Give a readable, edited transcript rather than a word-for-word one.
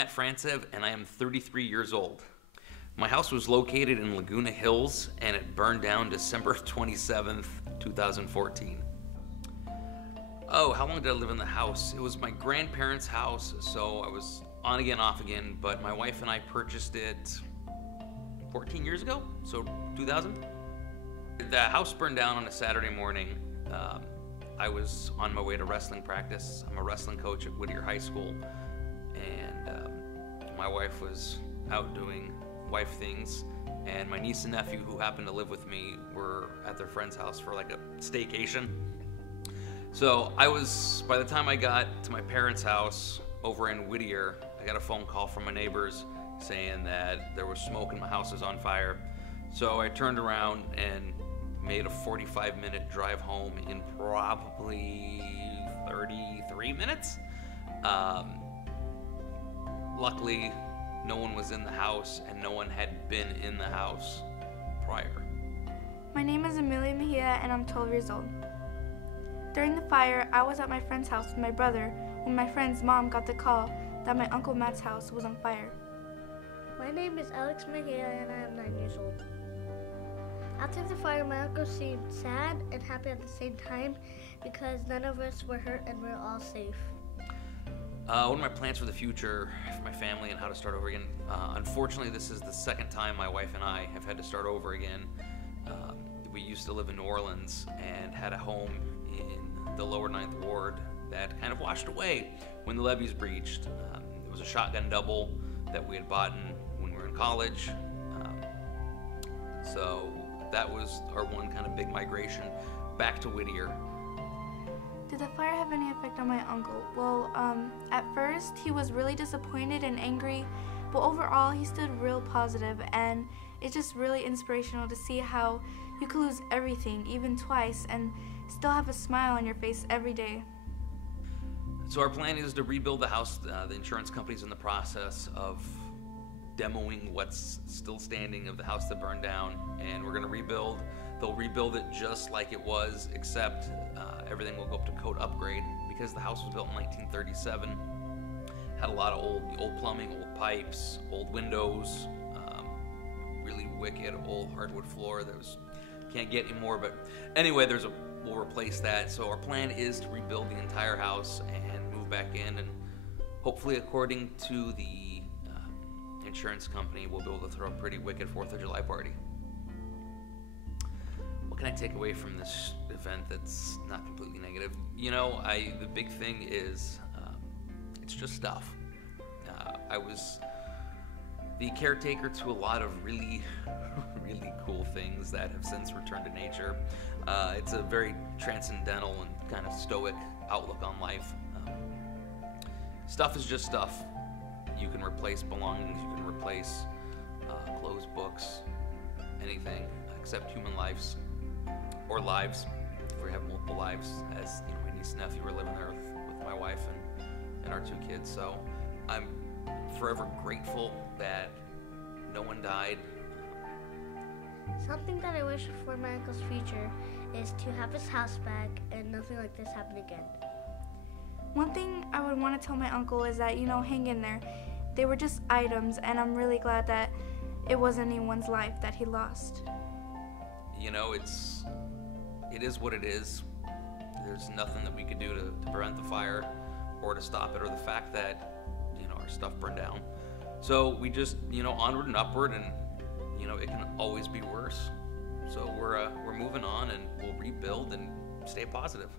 Matt Francev, and I am 33 years old. My house was located in Laguna Hills, and it burned down December 27th, 2014. Oh, how long did I live in the house? It was my grandparents' house, so I was on again, off again, but my wife and I purchased it 14 years ago, so 2000. The house burned down on a Saturday morning. I was on my way to wrestling practice. I'm a wrestling coach at Whittier High School, and my wife was out doing wife things, and my niece and nephew, who happened to live with me, were at their friend's house for like a staycation. So by the time I got to my parents' house over in Whittier, I got a phone call from my neighbors saying that there was smoke and my house was on fire. So I turned around and made a 45-minute drive home in probably 33 minutes. Luckily, no one was in the house and no one had been in the house prior. My name is Amelia Mejia and I'm 12 years old. During the fire, I was at my friend's house with my brother when my friend's mom got the call that my Uncle Matt's house was on fire. My name is Alex Mejia and I am 9 years old. After the fire, my uncle seemed sad and happy at the same time because none of us were hurt and we're all safe. One of my plans for the future, for my family and how to start over again, unfortunately this is the second time my wife and I have had to start over again. We used to live in New Orleans and had a home in the lower 9th Ward that kind of washed away when the levees breached. It was a shotgun double that we had bought when we were in college. So that was our one kind of big migration back to Whittier. Did the fire have any effect on my uncle? Well, at first he was really disappointed and angry, but overall he stood real positive, and it's just really inspirational to see how you could lose everything, even twice, and still have a smile on your face every day. So our plan is to rebuild the house. The insurance company's in the process of demoing what's still standing of the house that burned down, and we're gonna rebuild. They'll rebuild it just like it was, except everything will go up to code upgrade because the house was built in 1937. Had a lot of old plumbing, old pipes, old windows, really wicked old hardwood floor that can't get anymore. But anyway, we'll replace that. So our plan is to rebuild the entire house and move back in, and hopefully, according to the insurance company, we'll be able to throw a pretty wicked 4th of July party. What can I take away from this event that's not completely negative? You know, the big thing is it's just stuff. I was the caretaker to a lot of really, really cool things that have since returned to nature. It's a very transcendental and kind of stoic outlook on life. Stuff is just stuff. You can replace belongings, you can replace clothes, books, anything except human lives or lives. We have multiple lives, as you know, my niece and nephew were living there with my wife and our 2 kids. So I'm forever grateful that no one died. Something that I wish for my uncle's future is to have his house back and nothing like this happen again. One thing I would want to tell my uncle is that, hang in there. They were just items, and I'm really glad that it wasn't anyone's life that he lost. You know, it is what it is. There's nothing that we could do to prevent the fire or to stop it, or the fact that, our stuff burned down. So we just, onward and upward, and, it can always be worse. So we're moving on, and we'll rebuild and stay positive.